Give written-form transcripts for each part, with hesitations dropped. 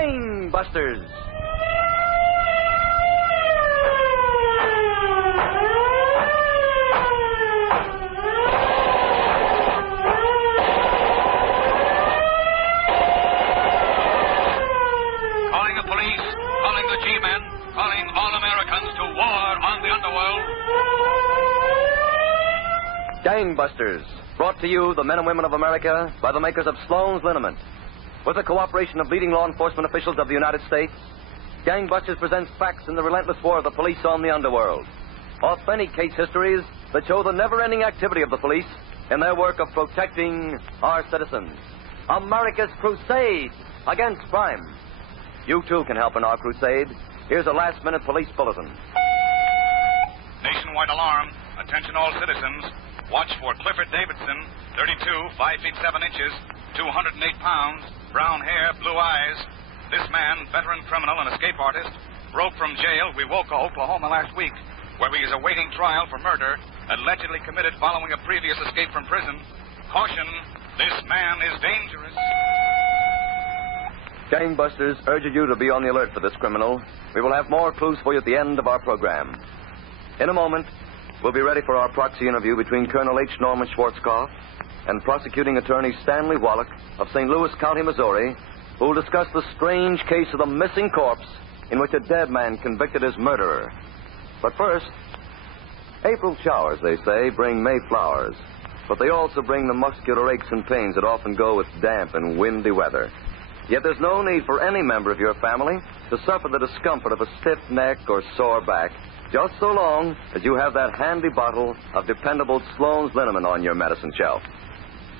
Gangbusters. Calling the police, calling the G-men, calling all Americans to war on the underworld. Gangbusters, brought to you, the men and women of America, by the makers of Sloan's Liniment. With the cooperation of leading law enforcement officials of the United States, Gangbusters presents facts in the relentless war of the police on the underworld. Authentic case histories that show the never-ending activity of the police in their work of protecting our citizens. America's crusade against crime. You, too, can help in our crusade. Here's a last-minute police bulletin. Nationwide alarm. Attention all citizens. Watch for Clifford Davidson, 32, 5 feet 7 inches, 208 pounds, brown hair, blue eyes. This man, veteran criminal and escape artist, broke from jail, Wewoka, Oklahoma last week, where he is awaiting trial for murder, allegedly committed following a previous escape from prison. Caution, this man is dangerous. Gangbusters urges you to be on the alert for this criminal. We will have more clues for you at the end of our program. In a moment, we'll be ready for our proxy interview between Colonel H. Norman Schwarzkopf and prosecuting attorney Stanley Wallach of St. Louis County, Missouri, who will discuss the strange case of the missing corpse in which a dead man convicted as murderer. But first, April showers, they say, bring May flowers, but they also bring the muscular aches and pains that often go with damp and windy weather. Yet there's no need for any member of your family to suffer the discomfort of a stiff neck or sore back, just so long as you have that handy bottle of dependable Sloan's Liniment on your medicine shelf.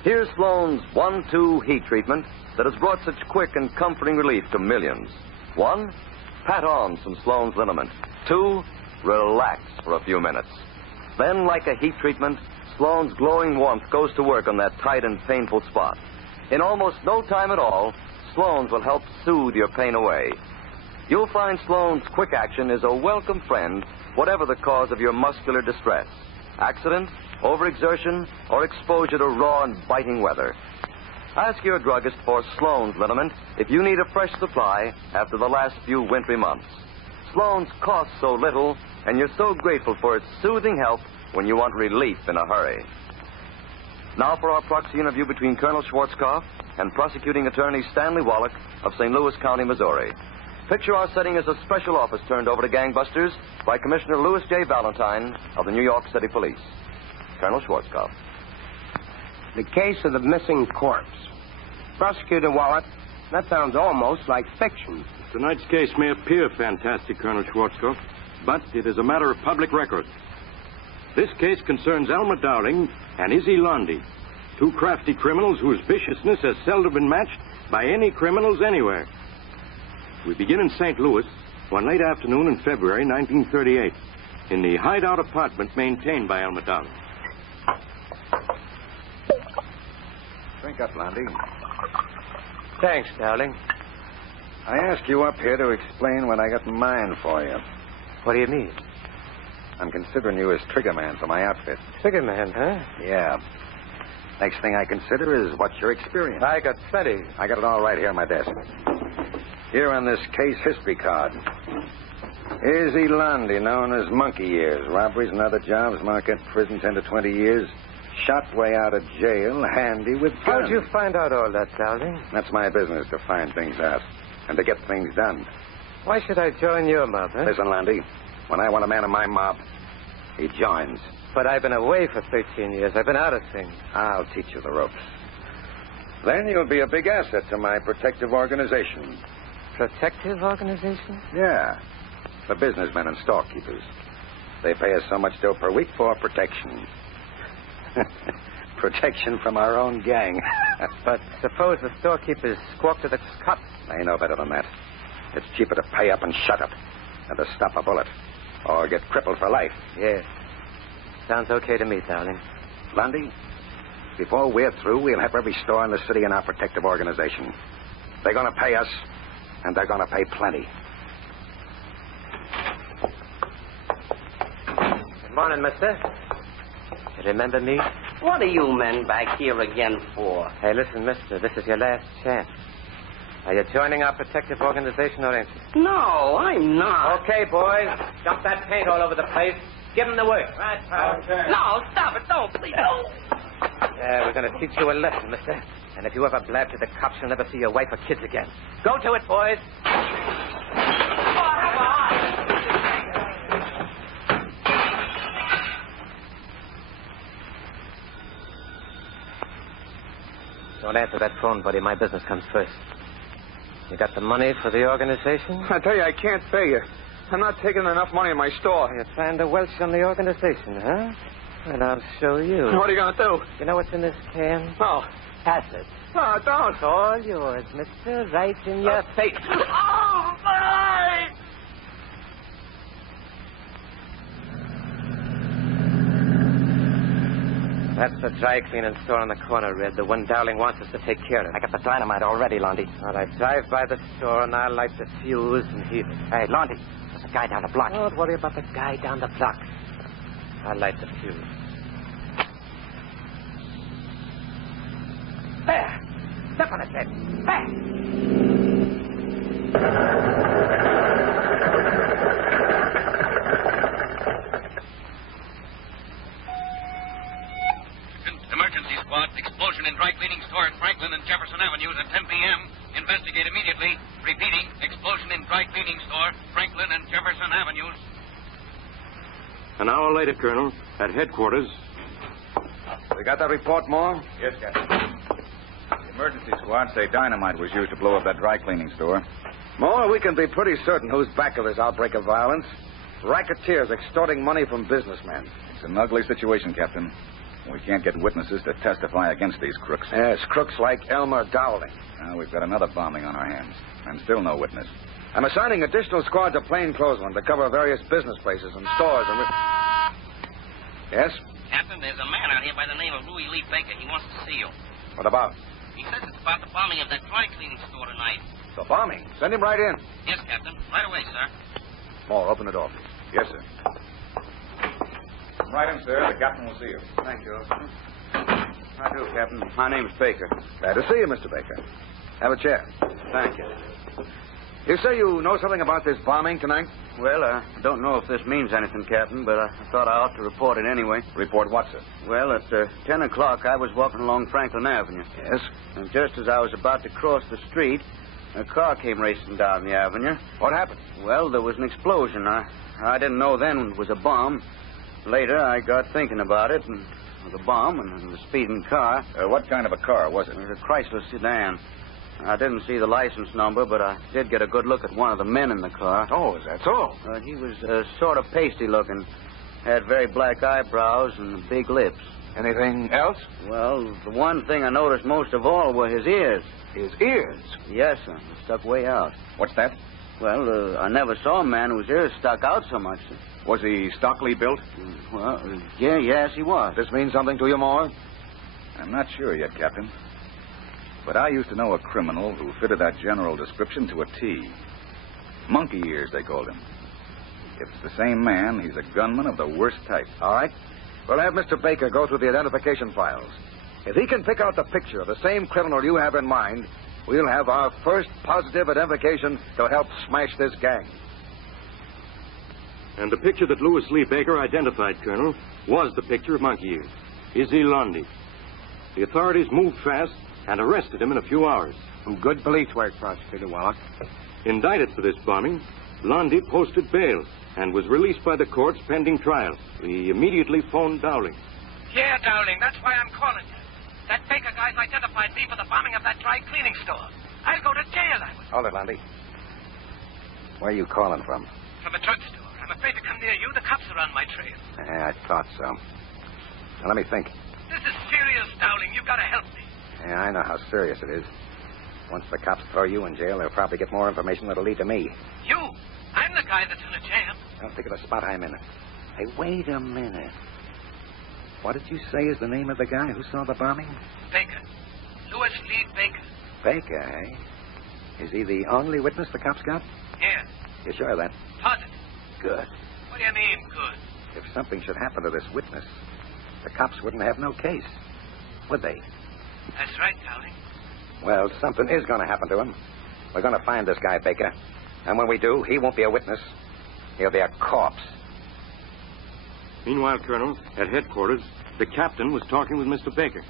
Here's Sloan's 1-2 heat treatment that has brought such quick and comforting relief to millions. 1, pat on some Sloan's Liniment. 2, relax for a few minutes. Then, like a heat treatment, Sloan's glowing warmth goes to work on that tight and painful spot. In almost no time at all, Sloan's will help soothe your pain away. You'll find Sloan's quick action is a welcome friend, whatever the cause of your muscular distress. Accident, overexertion, or exposure to raw and biting weather. Ask your druggist for Sloan's Liniment if you need a fresh supply after the last few wintry months. Sloan's costs so little, and you're so grateful for its soothing help when you want relief in a hurry. Now for our proxy interview between Colonel Schwarzkopf and prosecuting attorney Stanley Wallach of St. Louis County, Missouri. Picture our setting as a special office turned over to gangbusters by Commissioner Louis J. Valentine of the New York City Police. Colonel Schwarzkopf. The case of the missing corpse. Prosecutor Wallach, that sounds almost like fiction. Tonight's case may appear fantastic, Colonel Schwarzkopf, but it is a matter of public record. This case concerns Elmer Dowling and Izzy Lundy, two crafty criminals whose viciousness has seldom been matched by any criminals anywhere. We begin in St. Louis one late afternoon in February 1938 in the hideout apartment maintained by Elmer Dowling. Drink up, Lundy. Thanks, Dowling. I asked you up here to explain what I got in mind for you. What do you mean? I'm considering you as trigger man for my outfit. Trigger man, huh? Yeah. Next thing I consider is what's your experience. I got plenty. I got it all right here on my desk. Here on this case history card. Izzy Lundy, known as Monkey Years. Robberies and other jobs, Marquette prison 10 to 20 years. Shot way out of jail, handy with guns. How'd you find out all that, Dowling? That's my business, to find things out and to get things done. Why should I join your mob, huh? Listen, Lundy, when I want a man in my mob, he joins. But I've been away for 13 years. I've been out of things. I'll teach you the ropes. Then you'll be a big asset to my protective organization. Protective organization? Yeah. For businessmen and storekeepers. They pay us so much dough per week for protection. Protection from our own gang. But suppose the storekeepers squawk to the cops. They know better than that. It's cheaper to pay up and shut up than to stop a bullet or get crippled for life. Yes. Sounds okay to me, Dowling. Lundy, before we're through, we'll have every store in the city in our protective organization. They're going to pay us, and they're going to pay plenty. Good morning, mister. You remember me? What are you men back here again for? Hey, listen, mister, this is your last chance. Are you joining our protective organization or ain't you? No, I'm not. Okay, boys. Dump that paint all over the place. Give them the work. Right, pal. Okay. No, stop it. Don't, please. No. Yeah, we're going to teach you a lesson, mister. And if you ever blab to the cops, you'll never see your wife or kids again. Go to it, boys. Don't answer that phone, buddy. My business comes first. You got the money for the organization? I tell you, I can't pay you. I'm not taking enough money in my store. You're trying to welch on the organization, huh? Well, I'll show you. What are you going to do? You know what's in this can? Oh. Acid. No, don't. It's all yours, mister. Right in your face. Oh, my! That's the dry cleaning store on the corner, Red. The one Dowling wants us to take care of. I got the dynamite already, Lundy. All right, drive by the store and I'll light the fuse and heat it. Hey, Lundy, there's a guy down the block. Don't worry about the guy down the block. I'll light the fuse. There! Step on it, Red. There! Emergency squad. Explosion in dry cleaning store at Franklin and Jefferson Avenues at 10 p.m. Investigate immediately. Repeating, explosion in dry cleaning store, Franklin and Jefferson Avenues. An hour later, Colonel, at headquarters. We got that report, Moore? Yes, Captain. The emergency squad say dynamite was used to blow up that dry cleaning store. Moore, we can be pretty certain who's back of this outbreak of violence. Racketeers extorting money from businessmen. It's an ugly situation, Captain. We can't get witnesses to testify against these crooks. Yes, crooks like Elmer Dowling. Now, we've got another bombing on our hands, and still no witness. I'm assigning additional squads of plainclothesmen to cover various business places and stores and... Yes? Captain, there's a man out here by the name of Louis Lee Baker. He wants to see you. What about? He says it's about the bombing of that dry cleaning store tonight. The bombing. Send him right in. Yes, Captain. Right away, sir. Moore, open the door, please. Yes, sir. Right in, sir. The captain will see you. Thank you. How do, Captain? My name's Baker. Glad to see you, Mr. Baker. Have a chair. Thank you. You say you know something about this bombing tonight? Well, I don't know if this means anything, Captain, but I thought I ought to report it anyway. Report what, sir? Well, at 10 o'clock, I was walking along Franklin Avenue. Yes. And just as I was about to cross the street, a car came racing down the avenue. What happened? Well, there was an explosion. I didn't know then it was a bomb. Later, I got thinking about it, and the bomb and the speeding car. What kind of a car was it? It was a Chrysler sedan. I didn't see the license number, but I did get a good look at one of the men in the car. Oh, is that so? He was sort of pasty looking, had very black eyebrows and big lips. Anything else? Well, the one thing I noticed most of all were his ears. His ears? Yes, sir. They stuck way out. What's that? Well, I never saw a man whose ears stuck out so much, sir. Was he stockily built? Well, yes, he was. This means something to you, Moore? I'm not sure yet, Captain. But I used to know a criminal who fitted that general description to a T. Monkey ears, they called him. If it's the same man, he's a gunman of the worst type. All right. We'll have Mr. Baker go through the identification files. If he can pick out the picture of the same criminal you have in mind, we'll have our first positive identification to help smash this gang. And the picture that Louis Lee Baker identified, Colonel, was the picture of Monkey Ears. Izzy Lundy. The authorities moved fast and arrested him in a few hours. Some good police work, Prosecutor Wallach. Indicted for this bombing, Lundy posted bail and was released by the courts pending trial. He immediately phoned Dowling. Yeah, Dowling, that's why I'm calling you. That Baker guy's identified me for the bombing of that dry cleaning store. I'll go to jail, I will. Hold it, Lundy. Where are you calling from? From a drugstore. I'm afraid to come near you. The cops are on my trail. Yeah, I thought so. Now, let me think. This is serious, Dowling. You've got to help me. Yeah, I know how serious it is. Once the cops throw you in jail, they'll probably get more information that'll lead to me. You? I'm the guy that's in a jam. I'll think of the spot I'm in. Hey, wait a minute. What did you say is the name of the guy who saw the bombing? Baker. Louis Lee Baker. Baker, eh? Is he the only witness the cops got? Yeah. You sure of that? Positive. Good. What do you mean, good? If something should happen to this witness, the cops wouldn't have no case, would they? That's right, Dowling. Well, something is going to happen to him. We're going to find this guy, Baker. And when we do, he won't be a witness. He'll be a corpse. Meanwhile, Colonel, at headquarters, the captain was talking with Mr. Baker.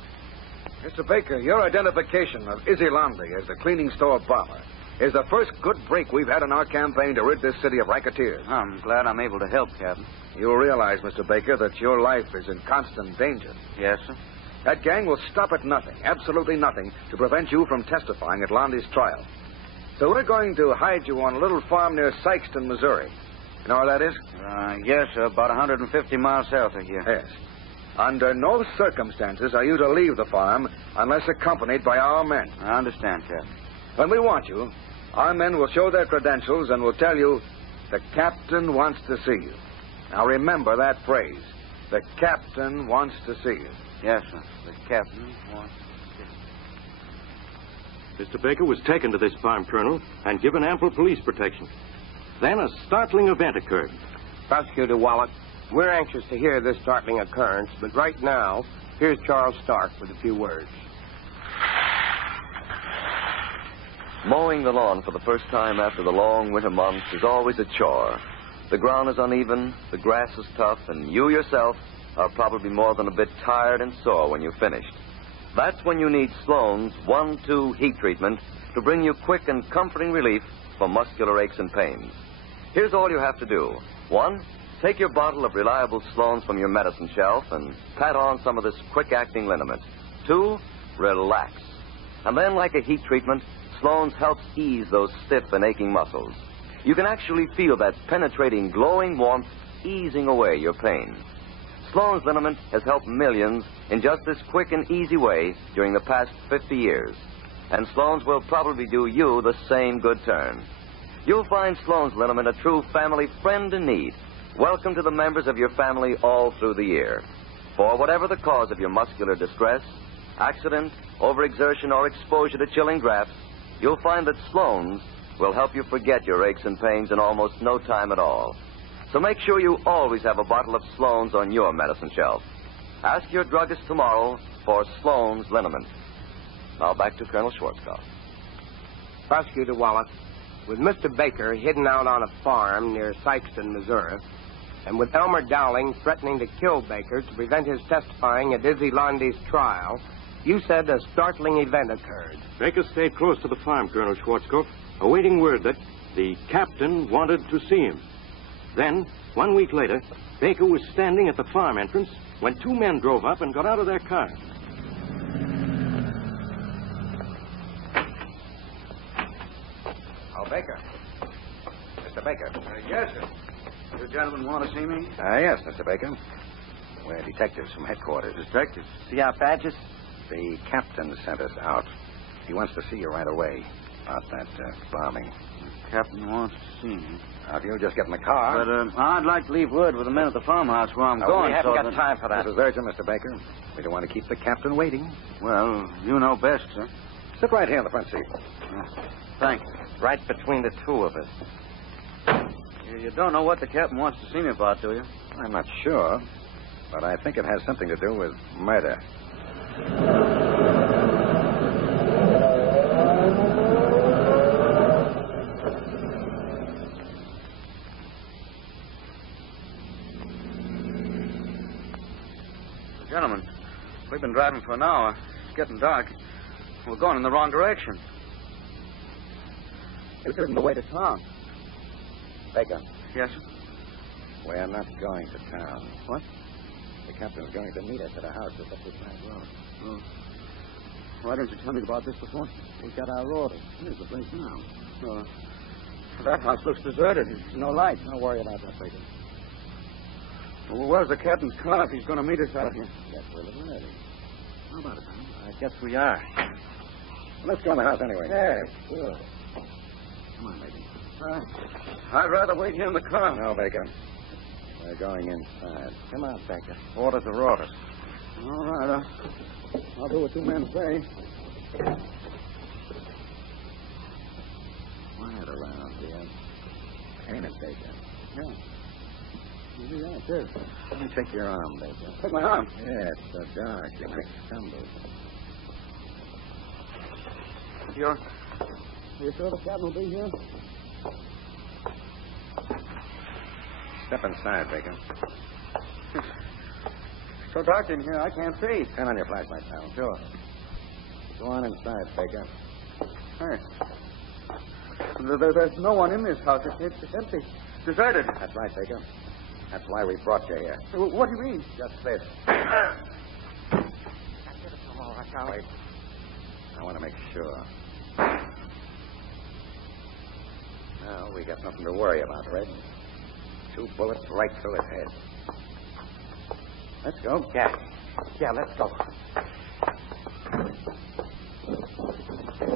Mr. Baker, your identification of Izzy Landy as the cleaning store bomber is the first good break we've had in our campaign to rid this city of racketeers. I'm glad I'm able to help, Captain. You'll realize, Mr. Baker, that your life is in constant danger. Yes, sir. That gang will stop at nothing, absolutely nothing, to prevent you from testifying at Landy's trial. So we're going to hide you on a little farm near Sykeston, Missouri. You know where that is? Yes, sir. About 150 miles south of here. Yes. Under no circumstances are you to leave the farm unless accompanied by our men. I understand, Captain. When we want you, our men will show their credentials and will tell you the captain wants to see you. Now remember that phrase. The captain wants to see you. Yes, sir. The captain wants to see Mr. Baker was taken to this farm, Colonel, and given ample police protection. Then a startling event occurred. Prosecutor Wallet, we're anxious to hear this startling occurrence, but right now, here's Charles Stark with a few words. Mowing the lawn for the first time after the long winter months is always a chore. The ground is uneven, the grass is tough, and you yourself are probably more than a bit tired and sore when you've finished. That's when you need Sloan's 1-2 heat treatment to bring you quick and comforting relief from muscular aches and pains. Here's all you have to do. 1, take your bottle of reliable Sloan's from your medicine shelf and pat on some of this quick-acting liniment. 2, relax. And then, like a heat treatment, Sloan's helps ease those stiff and aching muscles. You can actually feel that penetrating, glowing warmth easing away your pain. Sloan's liniment has helped millions in just this quick and easy way during the past 50 years. And Sloan's will probably do you the same good turn. You'll find Sloan's liniment a true family friend in need. Welcome to the members of your family all through the year. For whatever the cause of your muscular distress, accident, overexertion, or exposure to chilling drafts, you'll find that Sloan's will help you forget your aches and pains in almost no time at all. So make sure you always have a bottle of Sloan's on your medicine shelf. Ask your druggist tomorrow for Sloan's liniment. Now back to Colonel Schwarzkopf. Prosecutor Wallace, with Mr. Baker hidden out on a farm near Sykeston, Missouri, and with Elmer Dowling threatening to kill Baker to prevent his testifying at Izzy Landy's trial, you said a startling event occurred. Baker stayed close to the farm, Colonel Schwarzkopf, awaiting word that the captain wanted to see him. Then, 1 week later, Baker was standing at the farm entrance when 2 men drove up and got out of their car. Oh, Baker. Mr. Baker. Yes, sir. You gentlemen want to see me? Yes, Mr. Baker. We're detectives from headquarters. Detectives? See our badges? The captain sent us out. He wants to see you right away about that bombing. The captain wants to see me. Now, if you'll just get in the car. But I'd like to leave word with the men at the farmhouse where I'm going. We haven't so got time for that. This is urgent, Mr. Baker. We don't want to keep the captain waiting. Well, you know best, sir. Sit right here in the front seat. Thanks. Right between the two of us. You don't know what the captain wants to see me about, do you? I'm not sure, but I think it has something to do with murder. Gentlemen, we've been driving for an hour. It's getting dark. We're going in the wrong direction. This isn't the way to town. Baker. Yes, sir? We're not going to town. What? The captain's going to meet us at a house that's up this side road. Oh. Why didn't you tell me about this before? We got our orders. Here's the place now. Oh. That house looks deserted. There's no light. Don't worry about that, Baker. Well, where's the captain's car if he's going to meet us out here? Yes, we're a little early. How about it, Tom? I guess we are. Let's go in the house anyway. Yes. Good. Come on, baby. I'd rather wait here in the car. No, Baker. We're going inside. Come on, Baker. Orders are orders. All right. I'll do what 2 men say. Quiet around here. Ain't it, Baker? Yeah. Yeah, it is. Let me take your arm, Baker. Take my arm? Yeah, it's so dark. You might stumble. You sure the captain will be here? Step inside, Baker. So dark in here, I can't see. Turn on your flashlight, pal. Sure. Go on inside, Baker. Hey. There's no one in this house. It's empty. Deserted. That's right, Baker. That's why we brought you here. What do you mean? Just this. Wait. I want to make sure. Now, we got nothing to worry about, Red. 2 bullets right through his head. Let's go. Yeah, let's go.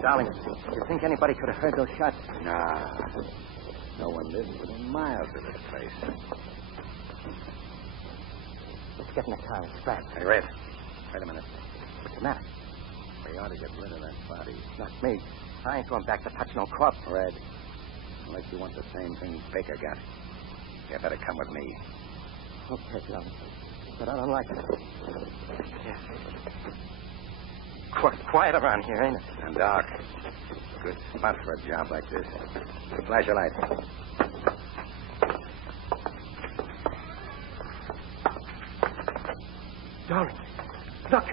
Darling, you think anybody could have heard those shots? Nah. No one lives within miles of this place. Let's get in the car and scrap. Hey, Red. Wait a minute. What's the matter? We ought to get rid of that body. Not me. I ain't going back to touch no corpse. Red, unless you want the same thing Baker got, you better come with me. Okay, darling. But I don't like it. Yeah. Quiet around here, ain't it? And dark. Good spot for a job like this. Flash your light. Darling, look.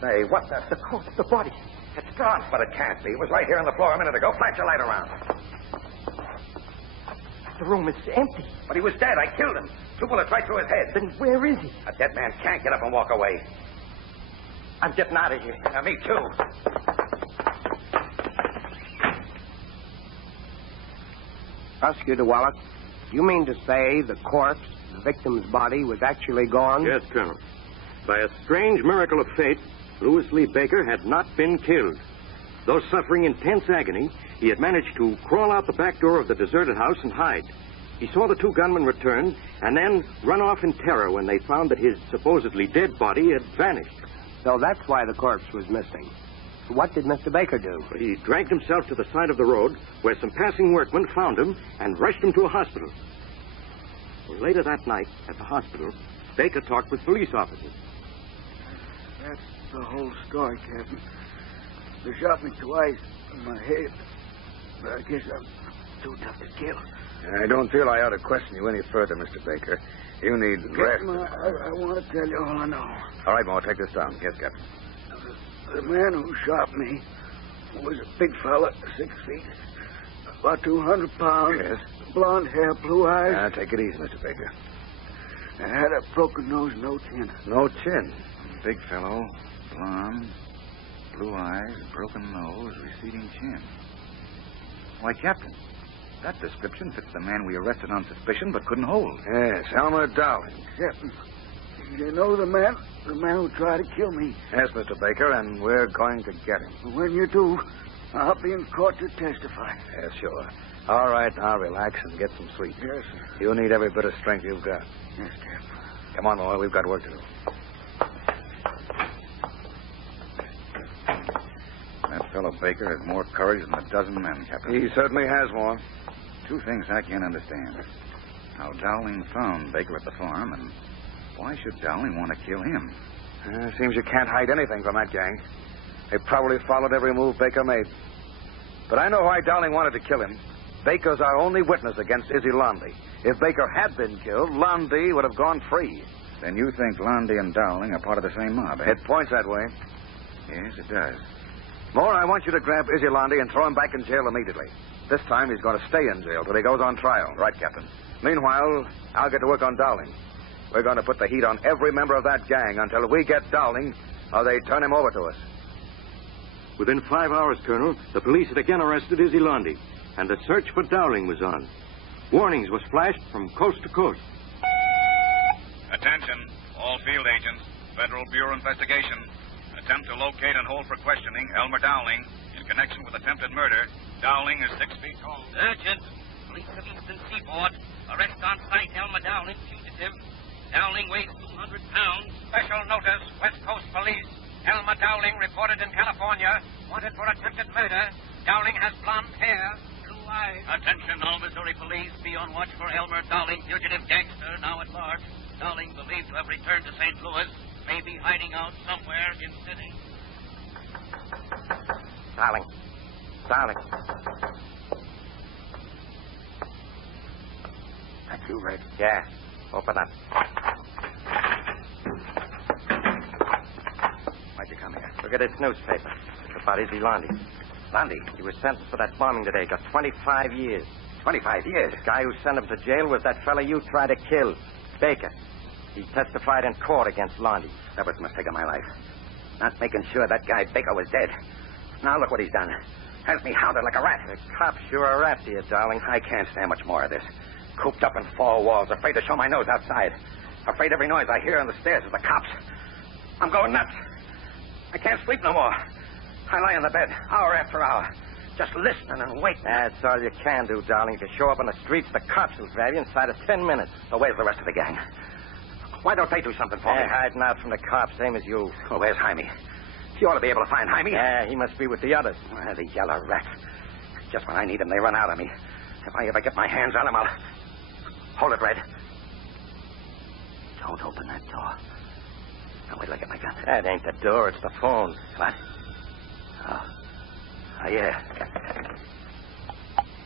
Say, what the... The coat, the body. It's gone. But it can't be. It was right here on the floor a minute ago. Flash your light around. The room is empty. But he was dead. I killed him. 2 bullets right through his head. Then where is he? A dead man can't get up and walk away. I'm getting out of here. Me too. Prosecutor Wallace, you mean to say the corpse, the victim's body, was actually gone? Yes, Colonel. By a strange miracle of fate, Louis Lee Baker had not been killed. Though suffering intense agony, he had managed to crawl out the back door of the deserted house and hide. He saw the 2 gunmen return and then run off in terror when they found that his supposedly dead body had vanished. So that's why the corpse was missing. What did Mr. Baker do? He dragged himself to the side of the road where some passing workmen found him and rushed him to a hospital. Later that night, at the hospital, Baker talked with police officers. That's the whole story, Captain. They shot me twice in my head. But I guess I'm too tough to kill. I don't feel I ought to question you any further, Mr. Baker. You need rest. I want to tell you all I know. All right, Moore, take this down. Yes, Captain. The man who shot me was a big fella, 6 feet, about 200 pounds. Yes. Blonde hair, blue eyes. Now, take it easy, Mr. Baker. I had a broken nose, no chin. No chin. Big fellow, blonde, blue eyes, broken nose, receding chin. Why, Captain, that description fits the man we arrested on suspicion but couldn't hold. Yes, Elmer Dowling. Captain, you know the man who tried to kill me. Yes, Mr. Baker, and we're going to get him. When you do, I'll be in court to testify. Yes, sure. All right, now relax and get some sleep. Yes, sir. You need every bit of strength you've got. Yes, Captain. Come on, Moore, we've got work to do. That fellow Baker has more courage than a dozen men, Captain. He certainly has, Moore. 2 things I can't understand. How Dowling found Baker at the farm, and why should Dowling want to kill him? Seems you can't hide anything from that gang. They probably followed every move Baker made. But I know why Dowling wanted to kill him. Baker's our only witness against Izzy Lundy. If Baker had been killed, Lundy would have gone free. Then you think Lundy and Dowling are part of the same mob, eh? It points that way. Yes, it does. Moore, I want you to grab Izzy Lundy and throw him back in jail immediately. This time he's going to stay in jail till he goes on trial. Right, Captain. Meanwhile, I'll get to work on Dowling. We're going to put the heat on every member of that gang until we get Dowling or they turn him over to us. Within 5 hours, Colonel, the police had again arrested Izzy Lundy, and the search for Dowling was on. Warnings was flashed from coast to coast. Attention, all field agents. Federal Bureau Investigation. Attempt to locate and hold for questioning Elmer Dowling in connection with attempted murder. Dowling is 6 feet tall. Urgent. Police of Eastern Seaboard. Arrest on site Elmer Dowling, fugitive. Dowling weighs 200 pounds. Special notice, West Coast Police. Elmer Dowling reported in California. Wanted for attempted murder. Dowling has blonde hair, blue eyes. Attention, all Missouri police. Be on watch for Elmer Dowling, fugitive gangster, now at large. Dowling, believed to have returned to St. Louis, may be hiding out somewhere in city. Darling. You, Red. Yeah. Open up. Why'd you come here? Look at this newspaper. It's about Izzy Lundy. Lundy? He was sentenced for that bombing today. Got 25 years. 25 years? The guy who sent him to jail was that fella you tried to kill, Baker. He testified in court against Lundy. That was the mistake of my life. Not making sure that guy Baker was dead. Now look what he's done. Has me hounded like a rat. The cops sure are after you, darling. I can't stand much more of this. Cooped up in four walls, afraid to show my nose outside. Afraid every noise I hear on the stairs is the cops. I'm going nuts. I can't sleep no more. I lie in the bed, hour after hour, just listening and waiting. That's all you can do, darling. If you show up on the streets, the cops will grab you inside of 10 minutes. So where's the rest of the gang? Why don't they do something for me? They're hiding out from the cops, same as you. Well, where's Jaime? You ought to be able to find Jaime. Yeah, he must be with the others. Well, the yellow rat. Just when I need him, they run out on me. If I ever get my hands on him, I'll... Hold it, Red. Don't open that door. Now, wait till I get my gun. That ain't the door, it's the phone. What? Oh, yeah.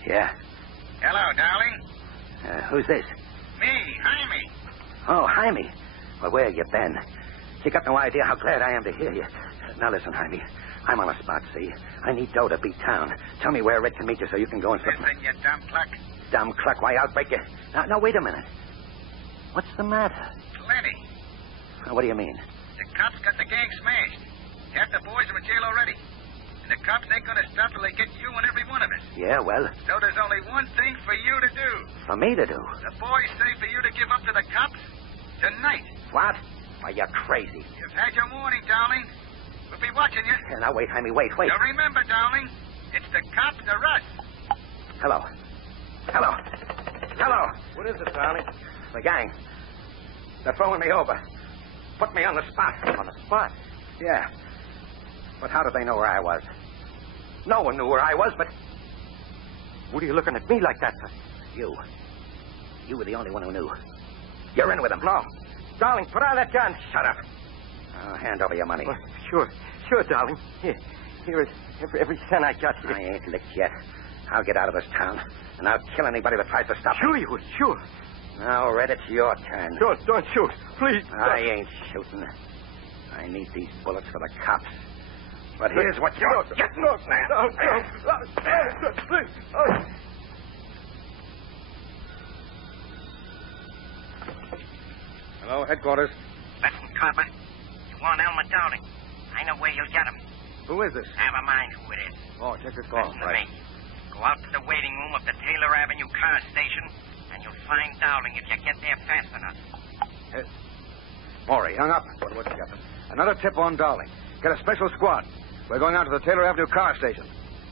Yeah. Hello, darling. Who's this? Me, Jaime. Oh, Jaime. Well, where you been? You got no idea how glad I am to hear you. Now, listen, Jaime. I'm on a spot, see? I need dough to beat town. Tell me where Red can meet you so you can go and... Listen, you dumb cluck. Dumb cluck? Why, I'll break you. Now, wait a minute. What's the matter? Plenty. What do you mean? The cops got the gang smashed. Half the boys are in jail already. And the cops ain't going to stop till they get you and every one of us. Yeah, well... So there's only one thing for you to do. For me to do? The boys say for you to give up to the cops tonight. What? Why, you're crazy. You've had your warning, darling. We'll be watching you. Yeah, now, wait, Jaime, wait. Now, remember, darling, it's the cops or us. Hello. What is it, darling? The gang. They're throwing me over. Put me on the spot. On the spot? Yeah. But how did they know where I was? No one knew where I was, but... What are you looking at me like that for? You. You were the only one who knew. You're in with them. No. Darling, put on that gun. Shut up. Hand over your money. Well, sure, darling. Here is every cent I got here. I ain't licked yet. I'll get out of this town, and I'll kill anybody that tries to stop Sure me. you would, sure. Now, Red, it's your turn. Don't shoot. Please. I ain't shooting. I need these bullets for the cops. But here's what you're getting. No. Please. Hello, headquarters. Listen, Copper. You want Elmer Dowling. I know where you'll get him. Who is this? Never mind who it is. Oh, check this call. Listen to me. Go out to the waiting room of the Taylor Avenue car station, and you'll find Dowling if you get there fast enough. Maury, hung up. What was it, Captain? Another tip on Dowling. Get a special squad. We're going out to the Taylor Avenue car station.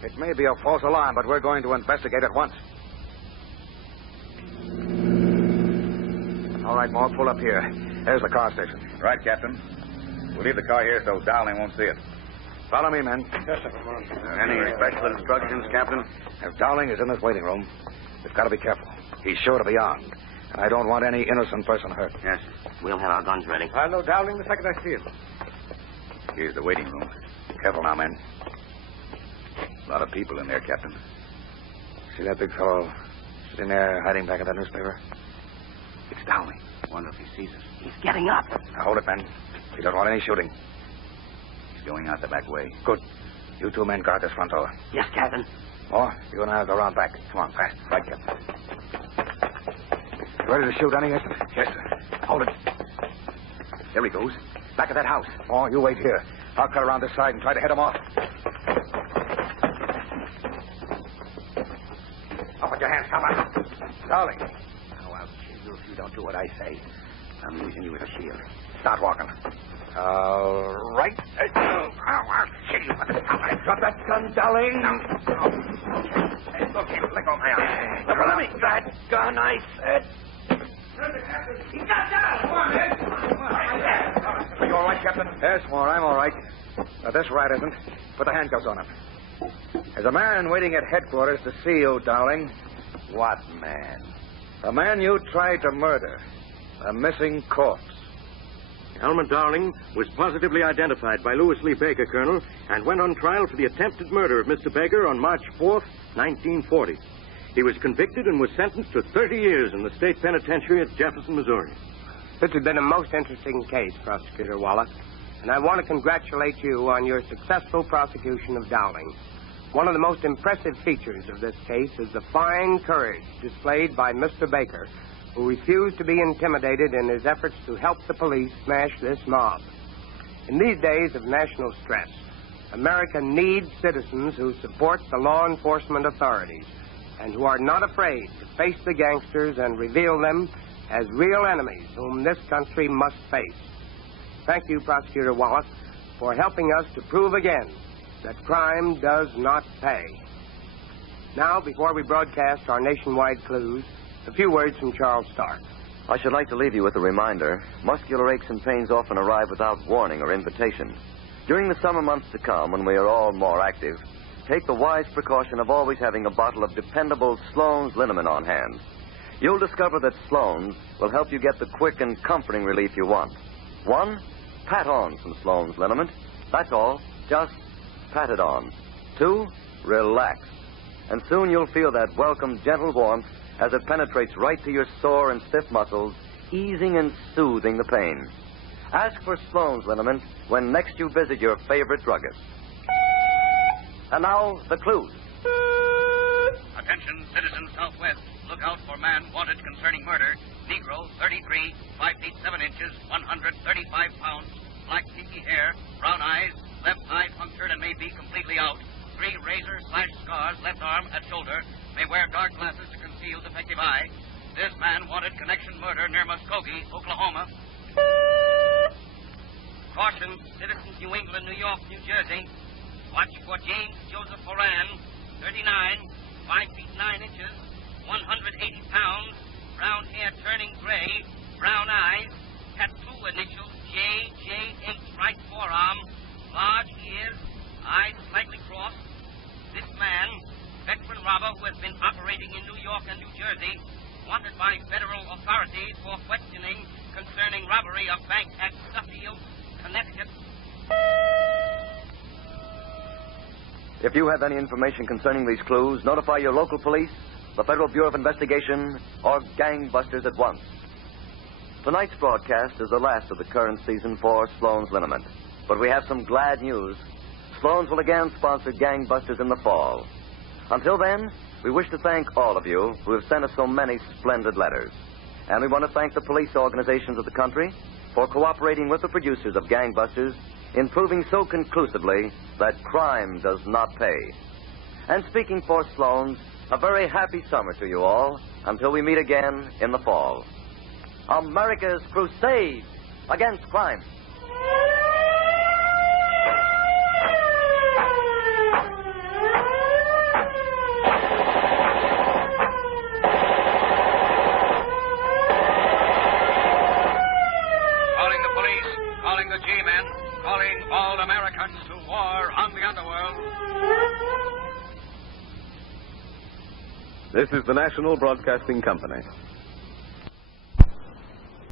It may be a false alarm, but we're going to investigate at once. All right, Maul, pull up here. There's the car station. Right, Captain. We'll leave the car here so Dowling won't see it. Follow me, men. Yes, sir. Come on. Any special instructions, Captain? If Dowling is in this waiting room, we've got to be careful. He's sure to be armed. And I don't want any innocent person hurt. Yes. We'll have our guns ready. I'll know Dowling the second I see him. Here's the waiting room. Careful now, men. A lot of people in there, Captain. See that big fellow sitting there hiding back of that newspaper? It's Dowling. Wonder if he sees us. He's getting up. Now, hold it, men. We don't want any shooting. He's going out the back way. Good. You two men guard this front door. Yes, Captain. Oh, you and I'll go around back. Come on, fast. Right, Captain. You ready to shoot any instant? Yes, sir. Hold it. There he goes. Back of that house. Oh, you wait here. I'll cut around this side and try to head him off. Up with your hands, come on. Darling. Oh, I'll kill you if you don't do what I say. I'm using you as a shield. Start walking. All right. I'll kill you with this gun. Drop that gun, darling. No. Okay, let go of my arm. Let me. That gun, I said. He got down. Come on, man. Are you all right, Captain? Yes, Moore, I'm all right. Now, this rat isn't. Put the handcuffs on him. There's a man waiting at headquarters to see you, darling. What man? The man you tried to murder. A missing corpse. Elmer Dowling was positively identified by Louis Lee Baker, Colonel, and went on trial for the attempted murder of Mr. Baker on March 4th, 1940. He was convicted and was sentenced to 30 years in the state penitentiary at Jefferson, Missouri. This has been a most interesting case, Prosecutor Wallace, and I want to congratulate you on your successful prosecution of Dowling. One of the most impressive features of this case is the fine courage displayed by Mr. Baker, who refused to be intimidated in his efforts to help the police smash this mob. In these days of national stress, America needs citizens who support the law enforcement authorities and who are not afraid to face the gangsters and reveal them as real enemies whom this country must face. Thank you, Prosecutor Wallace, for helping us to prove again that crime does not pay. Now, before we broadcast our nationwide clues, a few words from Charles Stark. I should like to leave you with a reminder. Muscular aches and pains often arrive without warning or invitation. During the summer months to come, when we are all more active, take the wise precaution of always having a bottle of dependable Sloan's liniment on hand. You'll discover that Sloan's will help you get the quick and comforting relief you want. 1, pat on some Sloan's liniment. That's all. Just pat it on. 2, relax. And soon you'll feel that welcome, gentle warmth as it penetrates right to your sore and stiff muscles, easing and soothing the pain. Ask for Sloan's liniment when next you visit your favorite druggist. And now, the clues. Attention, citizens Southwest. Look out for man wanted concerning murder. Negro, 33, 5 feet 7 inches, 135 pounds, black kinky hair, brown eyes, left eye punctured and may be completely out, 3 razor-slash scars, left arm at shoulder, may wear dark glasses to conceal defective eye. This man wanted connection murder near Muskogee, Oklahoma. Caution, citizens New England, New York, New Jersey. Watch for James Joseph Horan, 39, 5 feet 9 inches, 180 pounds, brown hair turning gray, brown eyes, tattoo initials J.J. right forearm, large ears, eyes slightly crossed. This man, veteran robber who has been operating in New York and New Jersey, wanted by federal authorities for questioning concerning robbery of bank at Suffield, Connecticut. If you have any information concerning these clues, notify your local police, the Federal Bureau of Investigation, or gangbusters at once. Tonight's broadcast is the last of the current season for Sloan's Liniment. But we have some glad news. Sloan's will again sponsor gangbusters in the fall. Until then, we wish to thank all of you who have sent us so many splendid letters. And we want to thank the police organizations of the country for cooperating with the producers of Gangbusters in proving so conclusively that crime does not pay. And speaking for Sloan's, a very happy summer to you all until we meet again in the fall. America's crusade against crime. Calling the police, calling the G-men, calling all Americans to war on the underworld. This is the National Broadcasting Company.